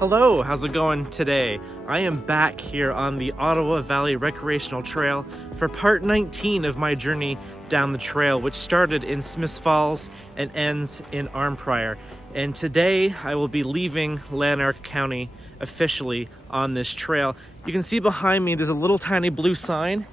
Hello, how's it going today? I am back here on the Ottawa Valley Recreational Trail for part 19 of my journey down the trail, which started in Smiths Falls and ends in Arnprior. And today I will be leaving Lanark County officially on this trail. You can see behind me there's a little tiny blue sign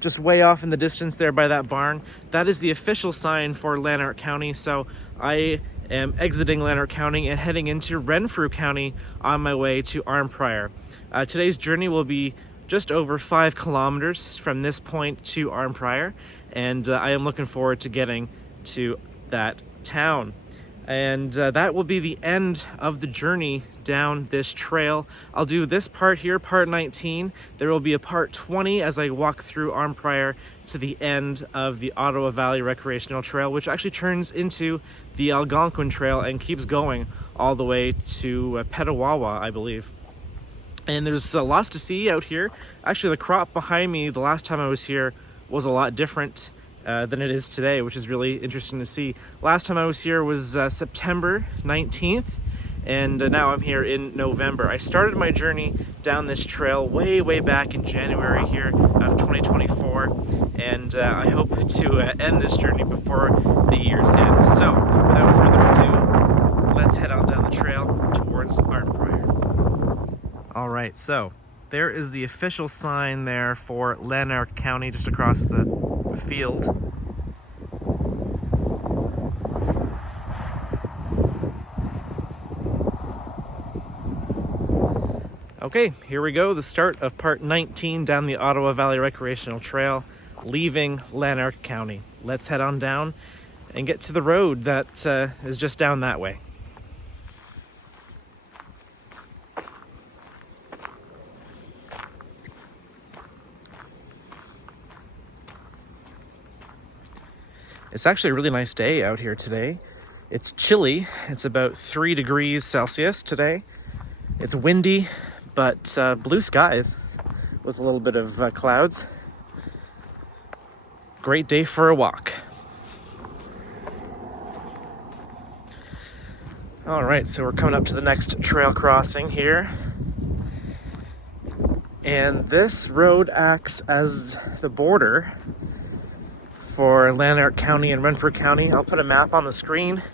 just way off in the distance there by that barn. That is the official sign for Lanark County. So I am exiting Lanark County and heading into Renfrew County on my way to Arnprior. Today's journey will be just over 5 kilometers from this point to Arnprior, and I am looking forward to getting to that town. And that will be the end of the journey down this trail. I'll do this part here, part 19. There will be a part 20 as I walk through Arnprior to the end of the Ottawa Valley Recreational Trail, which actually turns into the Algonquin Trail and keeps going all the way to Petawawa, I believe. And there's lots to see out here. Actually, the crop behind me the last time I was here was a lot different than it is today, which is really interesting to see. Last time I was here was September 19th, and now I'm here in November. I started my journey down this trail way back in January here of 2024, and I hope to end this journey before the year's end. So, without further ado, let's head on down the trail towards Arnprior. All right, so there is the official sign there for Lanark County just across the field. Okay, here we go, the start of part 19 down the Ottawa Valley Recreational Trail, leaving Lanark County. Let's head on down and get to the road that is just down that way. It's actually a really nice day out here today. It's chilly. It's about 3 degrees Celsius today. It's windy, but blue skies with a little bit of clouds. Great day for a walk. All right, so we're coming up to the next trail crossing here. And this road acts as the border for Lanark County and Renfrew County. I'll put a map on the screen.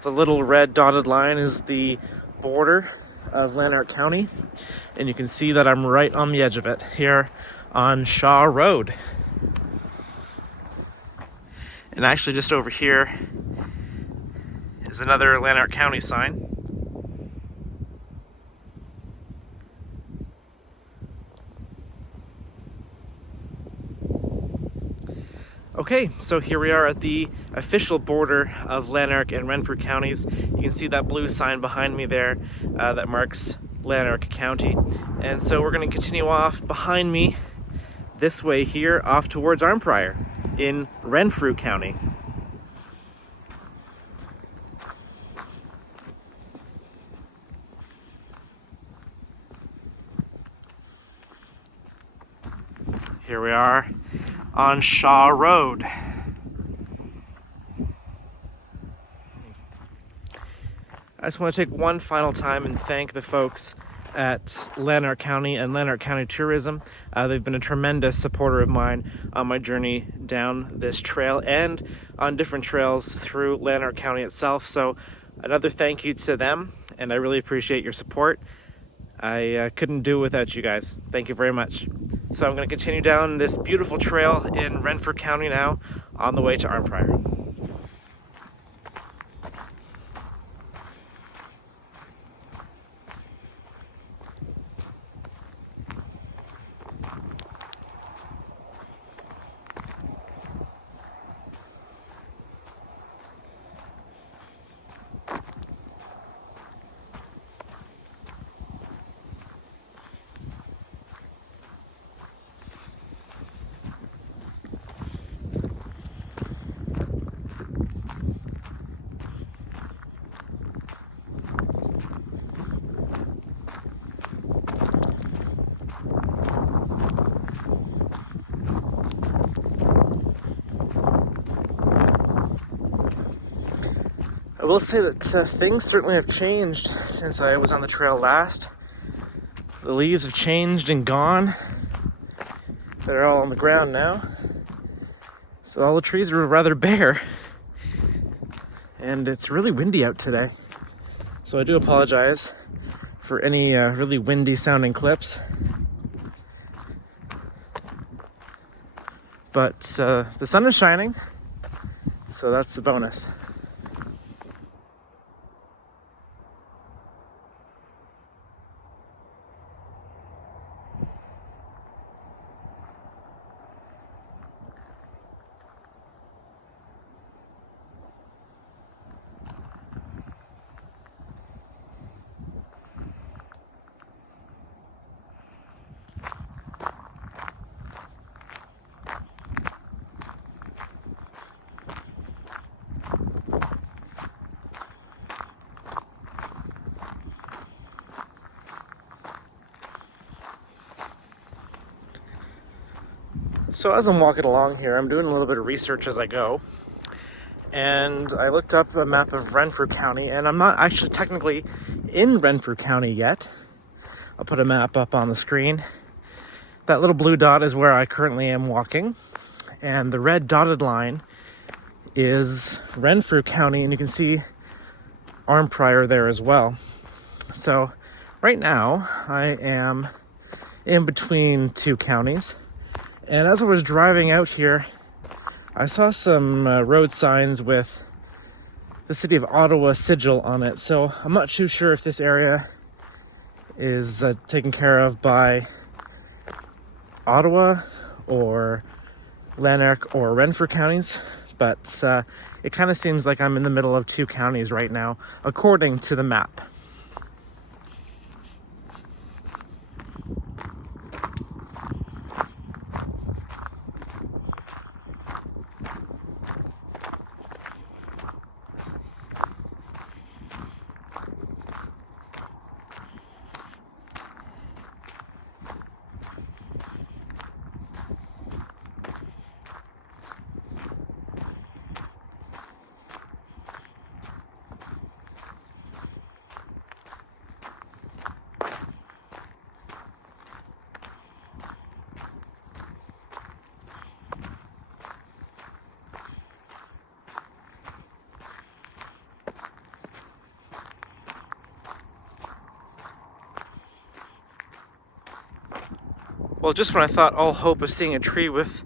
The little red dotted line is the border of Lanark County, and you can see that I'm right on the edge of it here on Shaw Road. And actually just over here is another Lanark County sign. Okay, so here we are at the official border of Lanark and Renfrew counties. You can see that blue sign behind me there that marks Lanark County. And so we're going to continue off behind me this way here, off towards Arnprior in Renfrew County. Here we are on Shaw Road. I just want to take one final time and thank the folks at Lanark County and Lanark County Tourism. They've been a tremendous supporter of mine on my journey down this trail and on different trails through Lanark County itself. So another thank you to them, and I really appreciate your support. I couldn't do it without you guys. Thank you very much. So I'm going to continue down this beautiful trail in Renfrew County now on the way to Arnprior. I will say that things certainly have changed since I was on the trail last. The leaves have changed and gone. They're all on the ground now. So all the trees are rather bare. And it's really windy out today. So I do apologize for any really windy sounding clips. But the sun is shining, so that's a bonus. So as I'm walking along here, I'm doing a little bit of research as I go. And I looked up a map of Renfrew County, and I'm not actually technically in Renfrew County yet. I'll put a map up on the screen. That little blue dot is where I currently am walking. And the red dotted line is Renfrew County, and you can see Arnprior there as well. So right now, I am in between two counties. And as I was driving out here, I saw some road signs with the city of Ottawa sigil on it. So I'm not too sure if this area is taken care of by Ottawa or Lanark or Renfrew counties. But it kind of seems like I'm in the middle of two counties right now, according to the map. Well, just when I thought all hope of seeing a tree with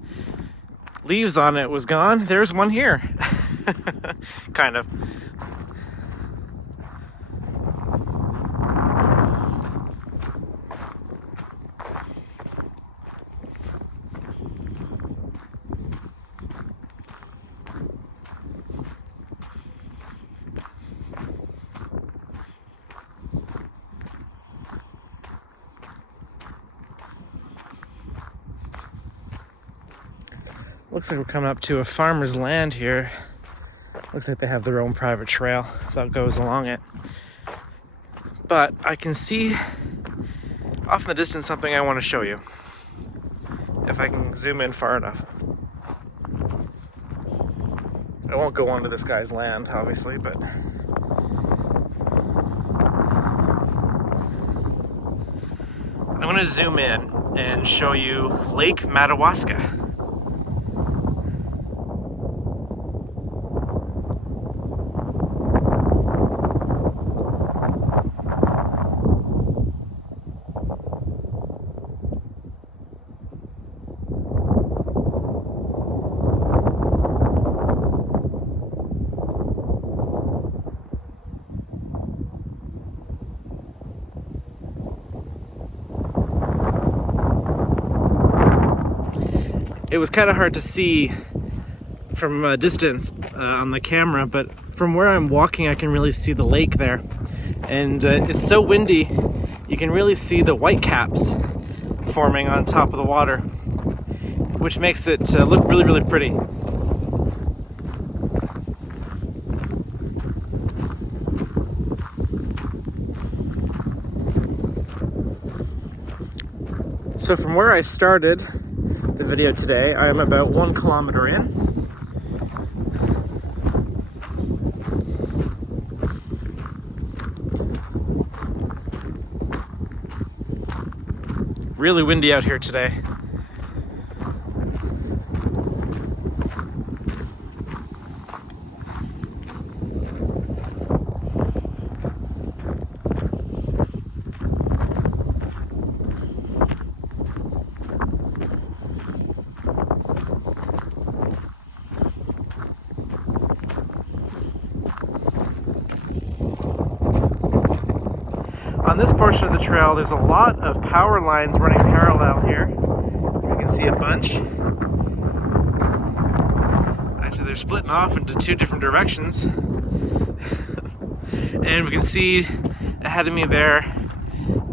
leaves on it was gone, there's one here. Kind of. Looks like we're coming up to a farmer's land here. Looks like they have their own private trail that goes along it. But I can see off in the distance something I want to show you. If I can zoom in far enough. I won't go onto this guy's land, obviously, but I'm going to zoom in and show you Lake Madawaska. It was kind of hard to see from a distance on the camera, but from where I'm walking I can really see the lake there. And it's so windy, you can really see the whitecaps forming on top of the water, which makes it look really, really pretty. So from where I started the video today, I am about 1 kilometer in. really windy out here today. On this portion of the trail, there's a lot of power lines running parallel here. You can see a bunch. Actually, they're splitting off into two different directions. And we can see ahead of me there,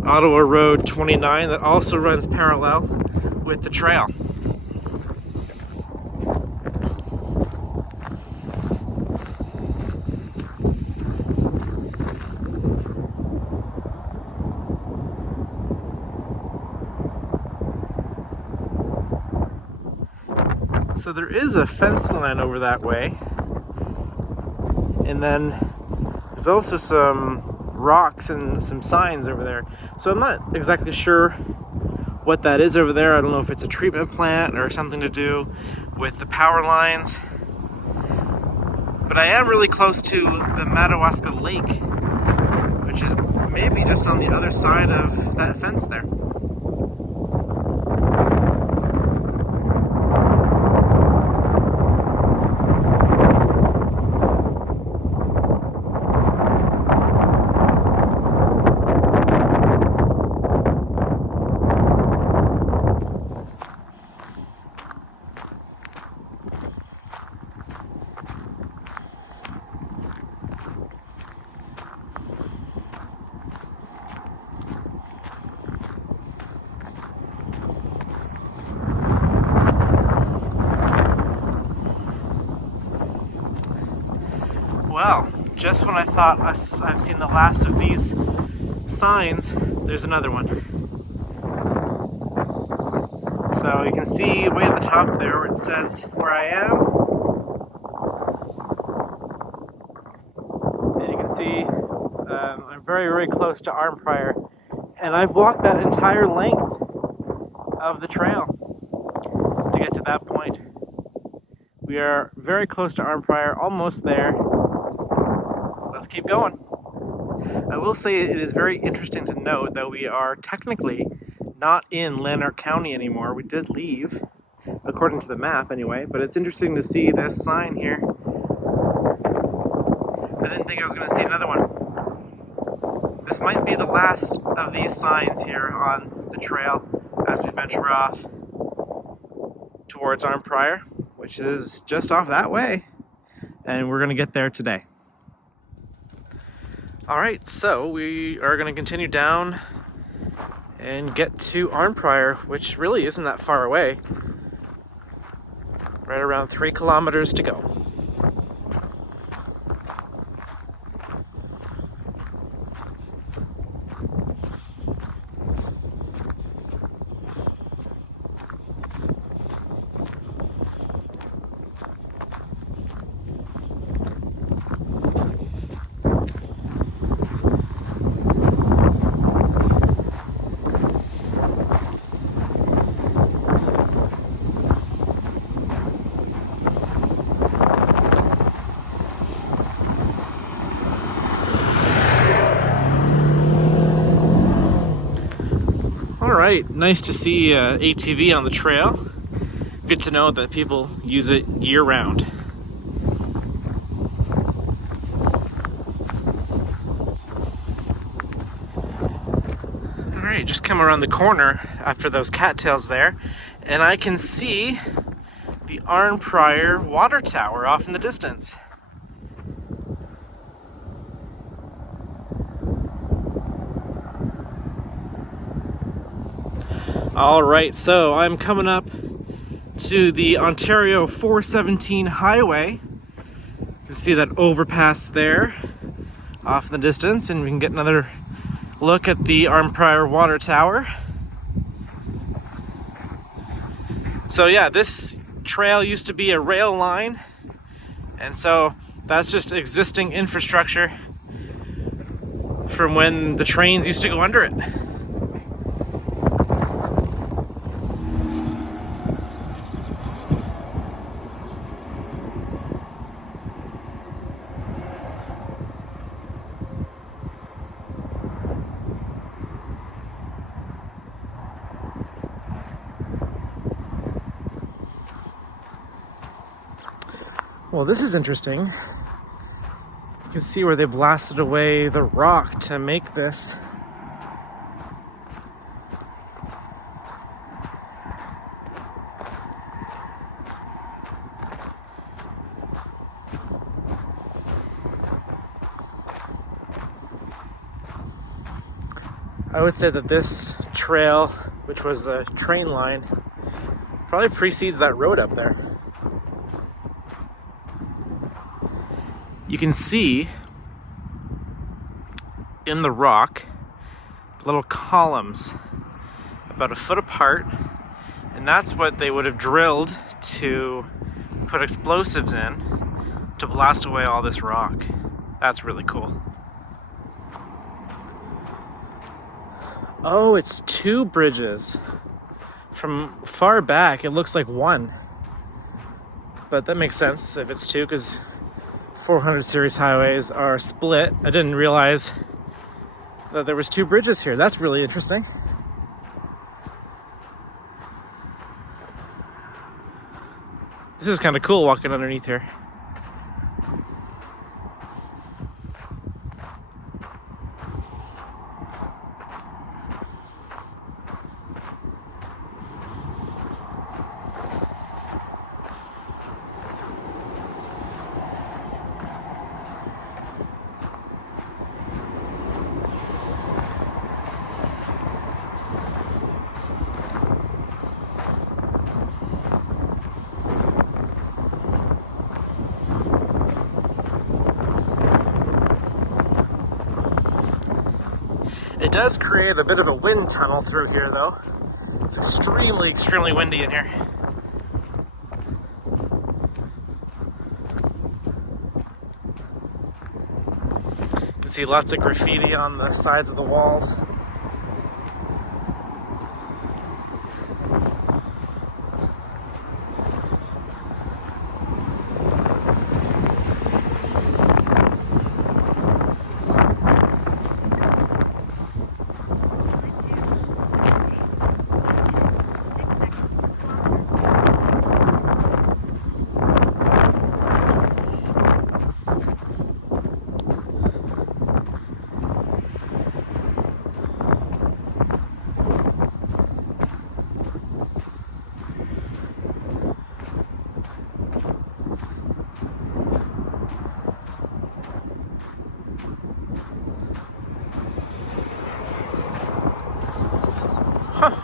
Ottawa Road 29 that also runs parallel with the trail. So there is a fence line over that way, and then there's also some rocks and some signs over there. So I'm not exactly sure what that is over there. I don't know if it's a treatment plant or something to do with the power lines. But I am really close to the Madawaska Lake, which is maybe just on the other side of that fence there. Well, just when I thought I've seen the last of these signs, there's another one. So you can see way at the top there where it says where I am. And you can see I'm very, very close to Arnprior. And I've walked that entire length of the trail to get to that point. We are very close to Arnprior, almost there. Let's keep going. I will say it is very interesting to note that we are technically not in Lanark County anymore. We did leave, according to the map anyway, but it's interesting to see this sign here. I didn't think I was going to see another one. This might be the last of these signs here on the trail as we venture off towards Arnprior, which is just off that way, and we're going to get there today. Alright, so we are going to continue down and get to Arnprior, which really isn't that far away. Right around 3 kilometers to go. Alright, nice to see ATV on the trail. Good to know that people use it year-round. Alright, just come around the corner after those cattails there, and I can see the Arnprior water tower off in the distance. Alright, so I'm coming up to the Ontario 417 highway. You can see that overpass there off in the distance, and we can get another look at the Arnprior water tower. So yeah, this trail used to be a rail line, and so that's just existing infrastructure from when the trains used to go under it. Well, this is interesting. You can see where they blasted away the rock to make this. I would say that this trail, which was the train line, probably precedes that road up there. You can see in the rock little columns about a foot apart, and that's what they would have drilled to put explosives in to blast away all this rock. That's really cool. Oh, it's two bridges. From far back, it looks like one. But that makes sense if it's two, because 400 series highways are split. I didn't realize that there was two bridges here. That's really interesting. This is kind of cool walking underneath here. It does create a bit of a wind tunnel through here, though. It's extremely, extremely windy in here. You can see lots of graffiti on the sides of the walls.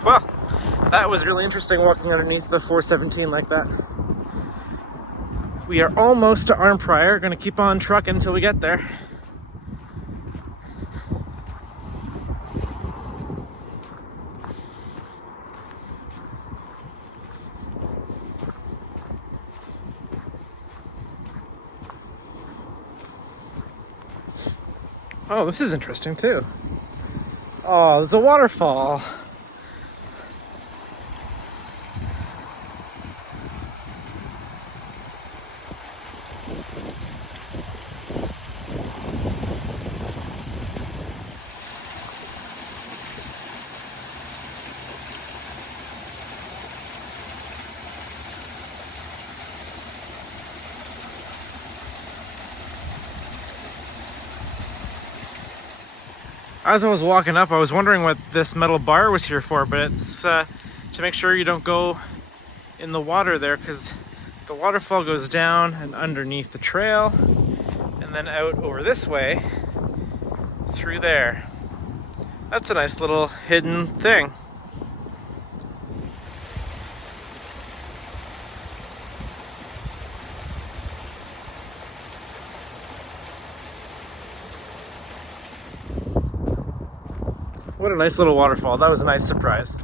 Well, that was really interesting walking underneath the 417 like that. We are almost to Arnprior. Gonna keep on trucking until we get there. Oh, this is interesting too. Oh, there's a waterfall. As I was walking up, I was wondering what this metal bar was here for, but it's to make sure you don't go in the water there, because the waterfall goes down and underneath the trail and then out over this way through there. That's a nice little hidden thing. What a nice little waterfall. That was a nice surprise.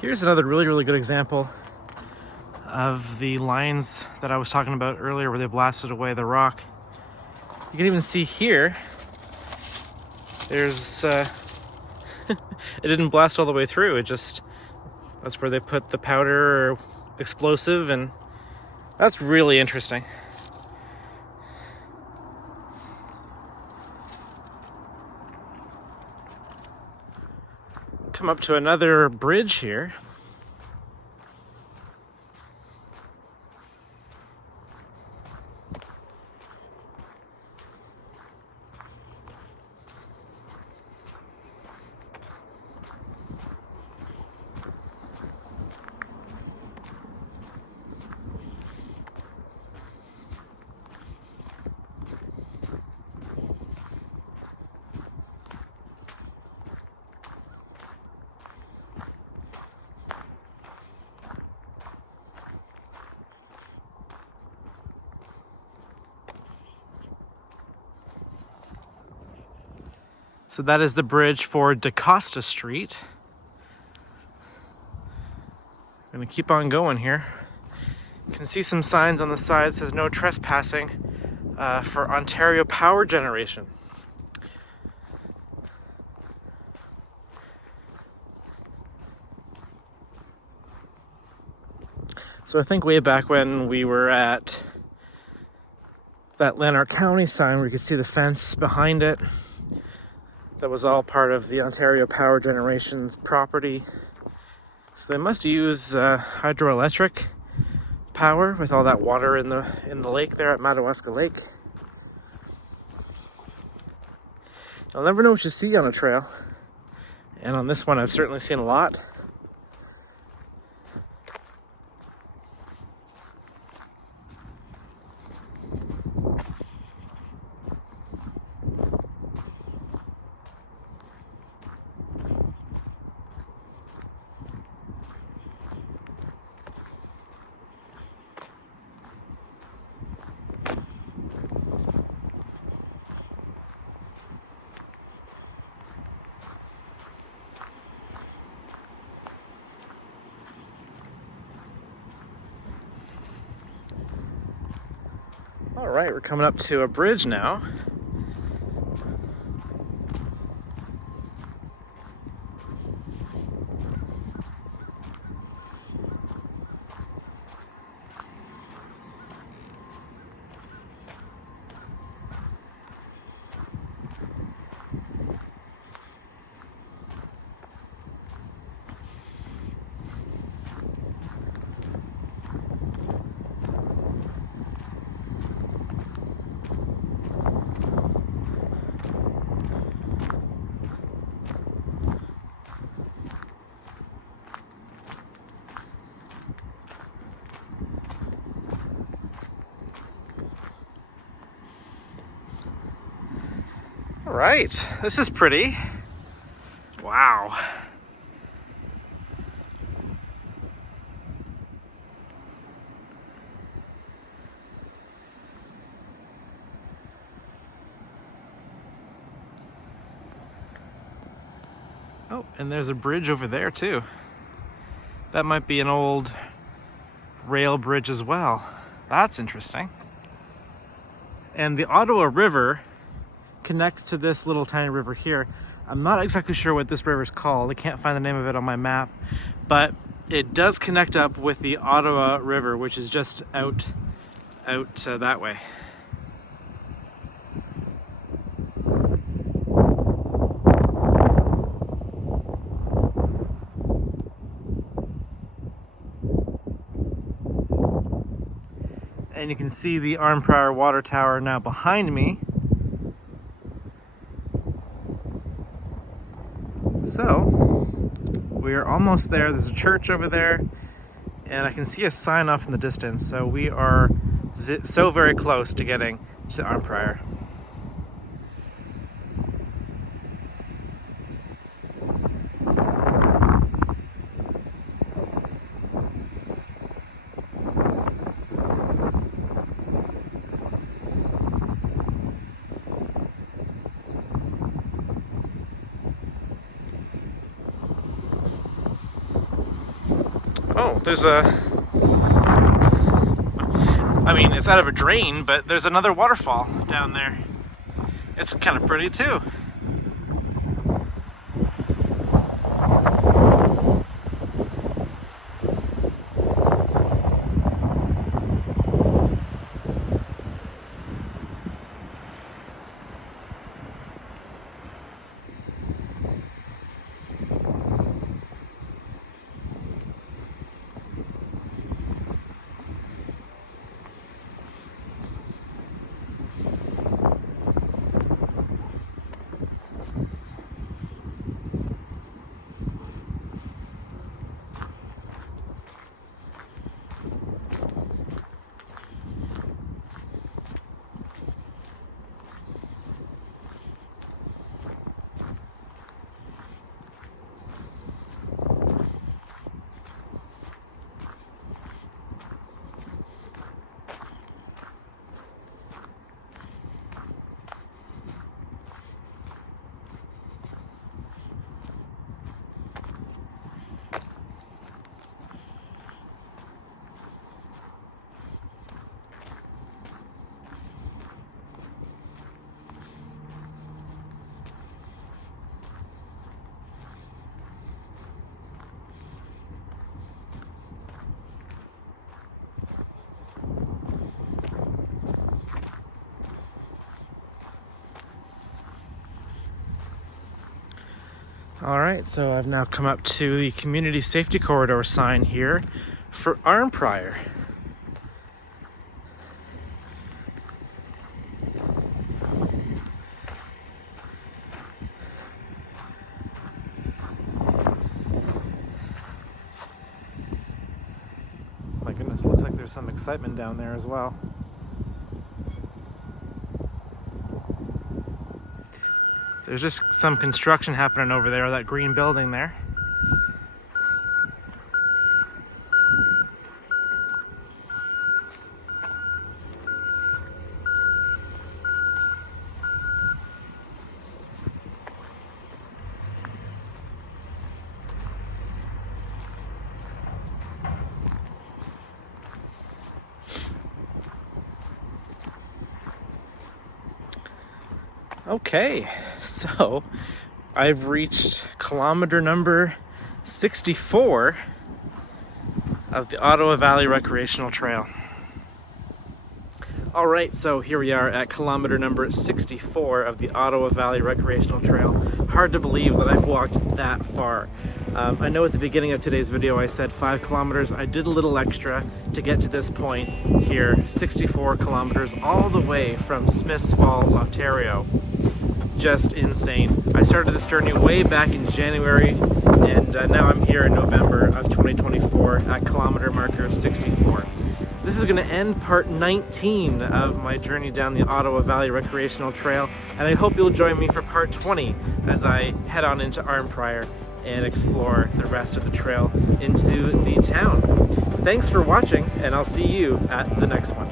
Here's another really, really good example of the lines that I was talking about earlier where they blasted away the rock. You can even see here, there's, it didn't blast all the way through. It just, that's where they put the powder or explosive, and that's really interesting. Come up to another bridge here. So that is the bridge for DaCosta Street. I'm gonna keep on going here. You can see some signs on the side that says no trespassing for Ontario Power Generation. So I think way back when we were at that Lanark County sign where you could see the fence behind it, that was all part of the Ontario Power Generation's property. So they must use hydroelectric power with all that water in the lake there at Madawaska Lake. You'll never know what you see on a trail. And on this one I've certainly seen a lot. All right, we're coming up to a bridge now. All right, this is pretty. Wow. Oh, and there's a bridge over there too. That might be an old rail bridge as well. That's interesting. And the Ottawa River connects to this little tiny river here. I'm not exactly sure what this river is called. I can't find the name of it on my map, but it does connect up with the Ottawa River, which is just out that way. And you can see the Arnprior Water Tower now behind me. So, we are almost there. There's a church over there, and I can see a sign off in the distance. So we are so very close to getting to Arnprior. Oh, there's I mean, it's out of a drain, but there's another waterfall down there. It's kind of pretty too. All right, so I've now come up to the community safety corridor sign here for Arnprior. My goodness, looks like there's some excitement down there as well. There's just some construction happening over there, that green building there. Okay, so I've reached kilometer number 64 of the Ottawa Valley Recreational Trail. All right, so here we are at kilometer number 64 of the Ottawa Valley Recreational Trail. Hard to believe that I've walked that far. I know at the beginning of today's video I said 5 kilometers. I did a little extra to get to this point here, 64 kilometers all the way from Smiths Falls, Ontario. Just insane. I started this journey way back in January, and now I'm here in November of 2024 at kilometer marker 64. This is going to end part 19 of my journey down the Ottawa Valley Recreational Trail, and I hope you'll join me for part 20 as I head on into Arnprior and explore the rest of the trail into the town. Thanks for watching, and I'll see you at the next one.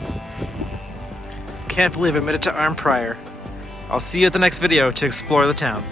Can't believe I made it to Arnprior. I'll see you at the next video to explore the town.